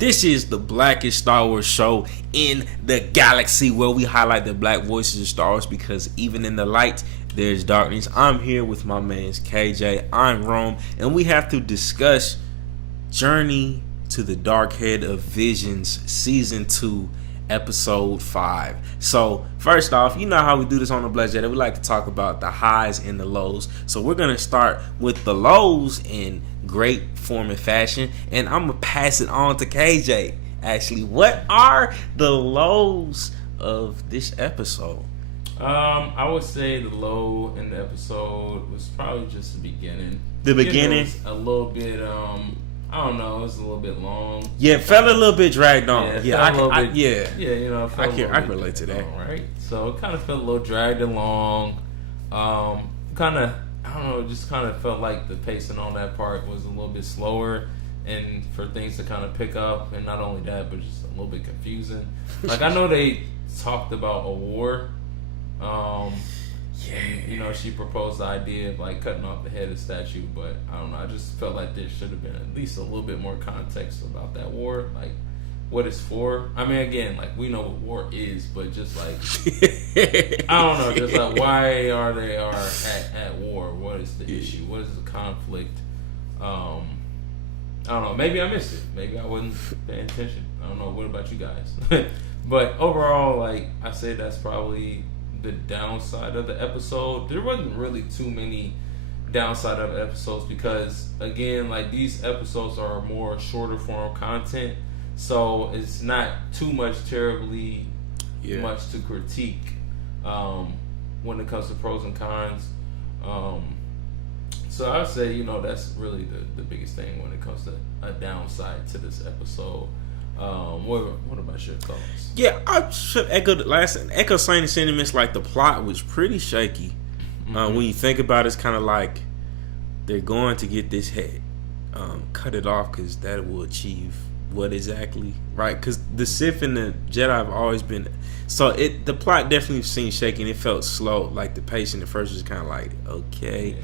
This is the blackest Star Wars show in the galaxy, where we highlight the black voices of Star Wars, because even in the light, there's darkness. I'm here with my man's KJ. I'm Rome, and we have to discuss Journey to the Dark Head of Visions, Season 2, Episode 5. So, first off, you know how we do this on the TheBlackJedi. We like to talk about the highs and the lows. So, we're going to start with the lows in great form and fashion, and I'm going to pass it on to KJ. Actually, what are the lows of this episode? I would say the low in the episode was probably just the beginning. The beginning? Was a little bit, I don't know, it was a little bit long. Yeah, it felt a little bit dragged on. Yeah, I can relate to that. Right? So it kind of felt a little dragged along. Kind of, I don't know, just kind of felt like the pacing on that part was a little bit slower, and for things to kind of pick up, and not only that, but just a little bit confusing. Like, I know they talked about a war. You know, she proposed the idea of like cutting off the head of the statue, but I don't know. I just felt like there should have been at least a little bit more context about that war, like what it's for. I mean, again, like we know what war is, but just like I don't know, just like why are they at war? What is the issue? What is the conflict? I don't know. Maybe I missed it. Maybe I wasn't paying attention. I don't know. What about you guys? But overall, like I say, that's probably the downside of the episode. There wasn't really too many downside of episodes because, again, like these episodes are more shorter form content, so it's not too much terribly much to critique when it comes to pros and cons. So I'd say, you know, that's really the biggest thing when it comes to a downside to this episode. What about your thoughts? Yeah, I should echo saying the sentiments. Like the plot was pretty shaky. When you think about it, it's kind of like they're going to get this head, cut it off because that will achieve what exactly, right? Because the Sith and the Jedi have always been so. The plot definitely seemed shaky and it felt slow. Like the pacing at first was kind of like okay.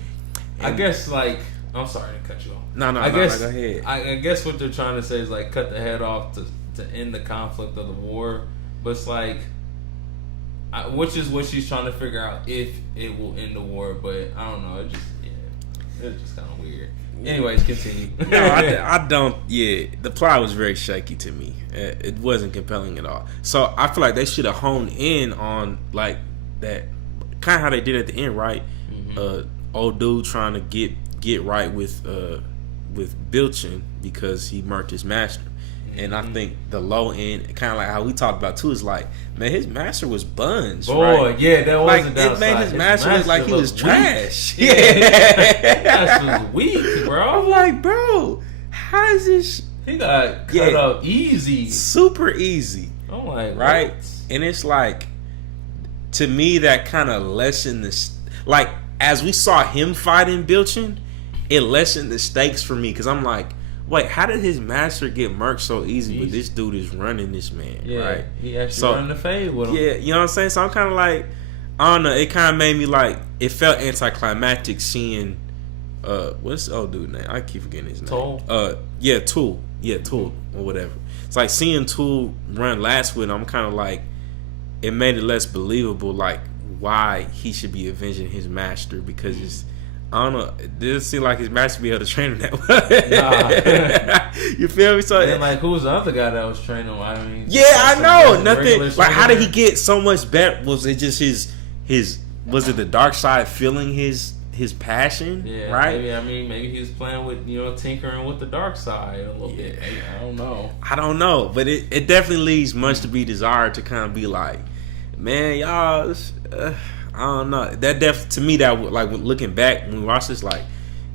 Yeah. I guess like. I'm sorry to cut you off. No, go ahead. I guess what they're trying to say is like cut the head off to end the conflict of the war, but it's like, which is what she's trying to figure out if it will end the war. But I don't know. It's just kind of weird. Anyways, continue. No, I don't. Yeah, the plot was very shaky to me. It wasn't compelling at all. So I feel like they should have honed in on like that, kind of how they did at the end, right? Mm-hmm. Old dude trying to get right with Bilchin because he murked his master. And I think the low end, kind of like how we talked about too, is like, man, his master was buns. Boy, right? Yeah, that was like, a downside. It made his master look like he was trash. Yeah, his master was weak, bro. I'm like, bro, how is this? He got cut up easy, super easy. I'm like, right? What? And it's like, to me, that kind of lessened the like as we saw him fighting Bilchin. It lessened the stakes for me because I'm like, wait, how did his master get murked so easy? But this dude is running this man, right? He actually running the fade with him. Yeah, you know what I'm saying? So I'm kind of like, I don't know. It kind of made me like, it felt anticlimactic seeing, what's the old dude's name? I keep forgetting his name. Tool? Tool. Yeah, Tool or whatever. It's like seeing Tool run last with him. I'm kind of like, it made it less believable, like why he should be avenging his master because it's. I don't know. It doesn't seem like his master be able to train him that well. Nah. You feel me? So and like, who's the other guy that was training him? I mean, yeah, I know nothing. Like, how did he get so much better? Was it just his? Was it the dark side feeling his passion? Yeah, right. Maybe he was playing with tinkering with the dark side a little bit. Maybe, I don't know, but it definitely leaves much to be desired to kind of be like, man, y'all. I don't know. That to me, that like looking back when we watched this, like,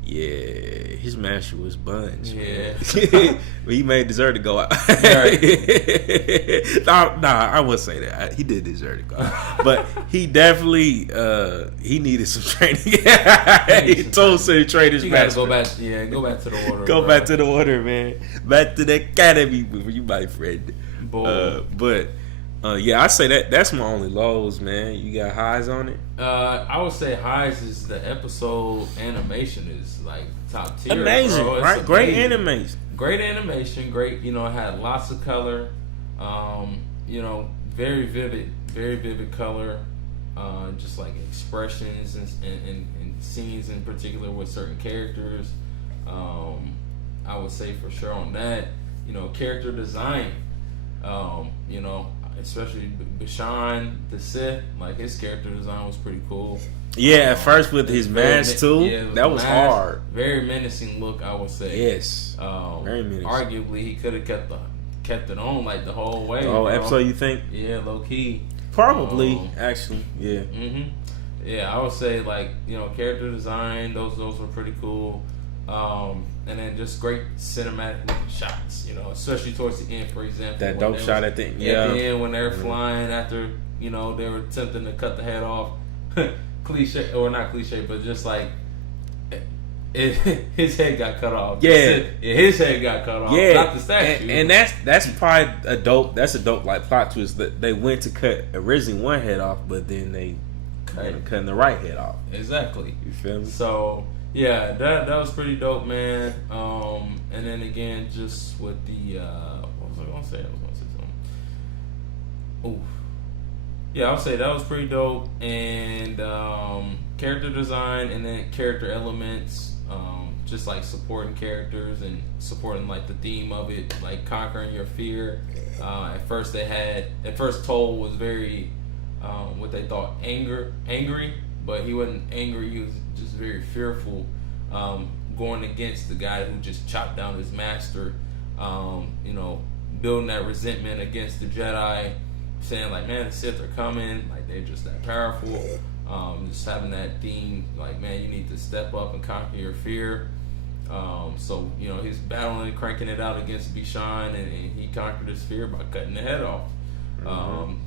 yeah, his master was buns. Yeah, but he may deserve to go out. Nah, I would say that he did deserve to go out, but he definitely he needed some training. He told to train his master. Go back. Yeah, go back to the water. Go back to the water, man. Back to the academy with you, my friend. Boy. But Yeah, I say that's my only lows, man. You got highs on it? I would say highs is the episode animation is like top tier. Amazing, bro. right? Great animation. Great animation. Great, it had lots of color. Very vivid color. Just like expressions and scenes in particular with certain characters. I would say for sure on that. Character design. Especially Bashan the Sith, like his character design was pretty cool. Yeah, at first with his mask too, that was hard. Very menacing look, I would say. Yes, very menacing. Arguably, he could have kept it on like the whole way. The whole episode, you think? Yeah, low key. Probably, actually, yeah. Mm-hmm. Yeah, I would say like character design, those were pretty cool. And then just great cinematic shots, especially towards the end, for example. That dope shot at the end. Yeah. At the end when they were flying after, they were attempting to cut the head off. Cliche, or not cliche, but just like his head got cut off. Yeah. His head got cut off. Yeah. Not the statue. And that's probably a dope like plot twist that they went to cut originally one head off, but then they cutting the right head off. Exactly. You feel me? So yeah, that was pretty dope, man. And then again, just with the what was I gonna say? I was gonna say something. Ooh, yeah, I'll say that was pretty dope. And character design, and then character elements, just like supporting characters and supporting like the theme of it, like conquering your fear. At first Toll was very what they thought angry, but he wasn't angry. He was just very fearful, going against the guy who just chopped down his master. Building that resentment against the Jedi, saying like, man, the Sith are coming, like they're just that powerful. Just having that theme, like, man, you need to step up and conquer your fear. So he's battling, cranking it out against Bishan, and he conquered his fear by cutting the head off.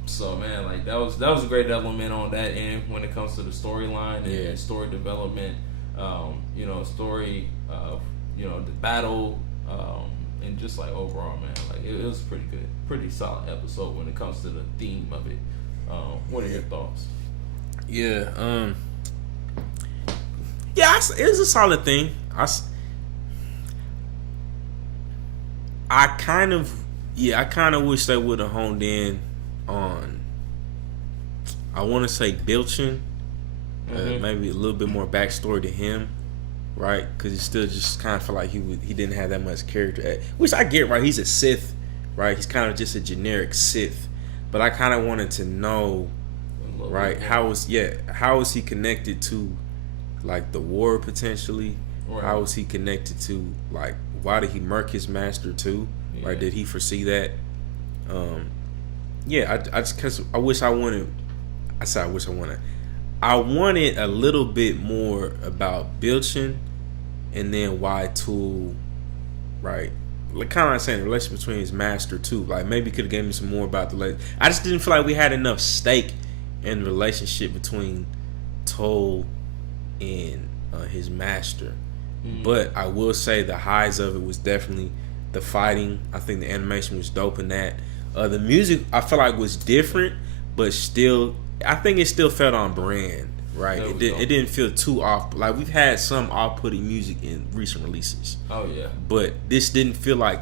So man, like that was a great element on that end when it comes to the storyline and story development. Story, the battle, and just like overall, man, like it was pretty good, pretty solid episode when it comes to the theme of it. What are your thoughts? Yeah, it was a solid thing. I kind of wish they would have honed in on, I want to say Bilchin, maybe a little bit more backstory to him, right? Because he still just kind of felt like he didn't have that much character, which I get, right? He's a Sith, right? He's kind of just a generic Sith, but I kind of wanted to know, right? How is he connected to like the war potentially? Right. How is he connected to, like, why did he murk his master too? Yeah. Right? Did he foresee that? I wanted a little bit more about Bilchin, and then why Tool, right? Like, kind of like saying the relationship between his master too. Like, maybe could have given me some more about the I just didn't feel like we had enough stake in the relationship between Toll and his master. But I will say the highs of it was definitely the fighting. I think the animation was dope in that. The music I felt like was different, but still, I think it still felt on brand, right? It didn't feel too off. Like, we've had some off-putting music in recent releases. Oh yeah. But this didn't feel like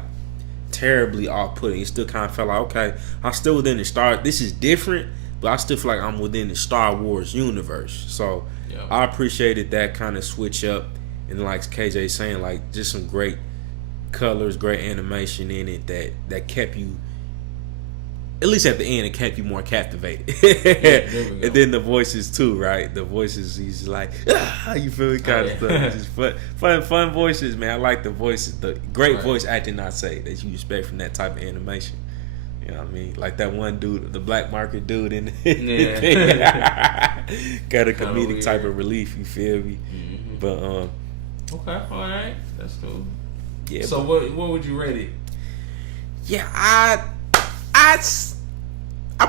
terribly off-putting. It still kind of felt like, okay, I'm still within the Star. This is different, but I still feel like I'm within the Star Wars universe. So I appreciated that kind of switch up. And like KJ saying, like, just some great colors, great animation in it that kept you, at least at the end, it kept you more captivated. And then the voices too, right? The voices, he's like, you feel me, kind of stuff. Just fun voices, man. I like the voices, the great voice acting, I say, that you expect from that type of animation. You know what I mean? Like that one dude, the black market dude in got a comedic type of relief, you feel me? Mm-hmm. But okay, all right, that's cool. Yeah. So what would you rate it? Yeah, I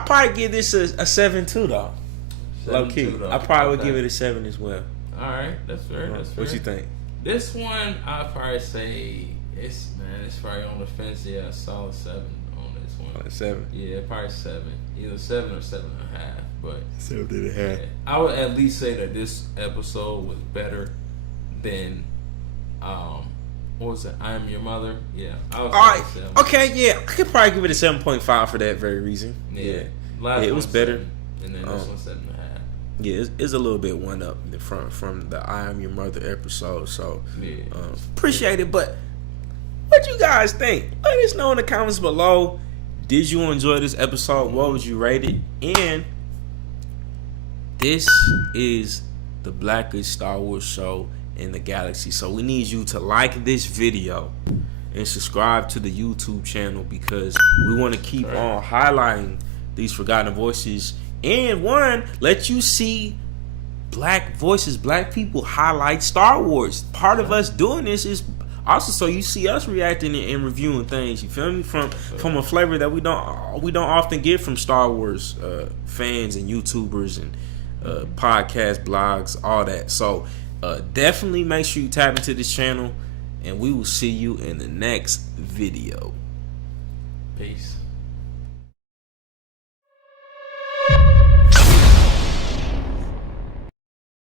probably give this a 7 too, though. Low key, I probably would give it a 7 as well. All right, that's fair. That's fair. What you think? This one, I'd probably say it's probably on the fence. Yeah, a solid 7 on this. one. Like 7. Yeah, probably 7. Either 7 or 7.5. But 7.5. yeah, I would at least say that this episode was better than what was it? I Am Your Mother. Yeah, I was. All right. 7. Okay. Yeah, I could probably give it a 7.5 for that very reason. Yeah, It was better. 7, and then this one's 7.5. Yeah, it's a little bit one up from the I Am Your Mother episode. So Yeah. appreciate it. But what you guys think? Let us know in the comments below. Did you enjoy this episode? What would you rate it? And this is the blackest Star Wars show in the galaxy. So we need you to like this video and subscribe to the YouTube channel because we want to keep on highlighting these forgotten voices and let you see black voices, black people highlight Star Wars. Part of us doing this is also so you see us reacting and reviewing things. You feel me? From a flavor that we don't often get from Star Wars fans and YouTubers and podcasts, blogs, all that. So definitely make sure you tap into this channel, and we will see you in the next video. Peace.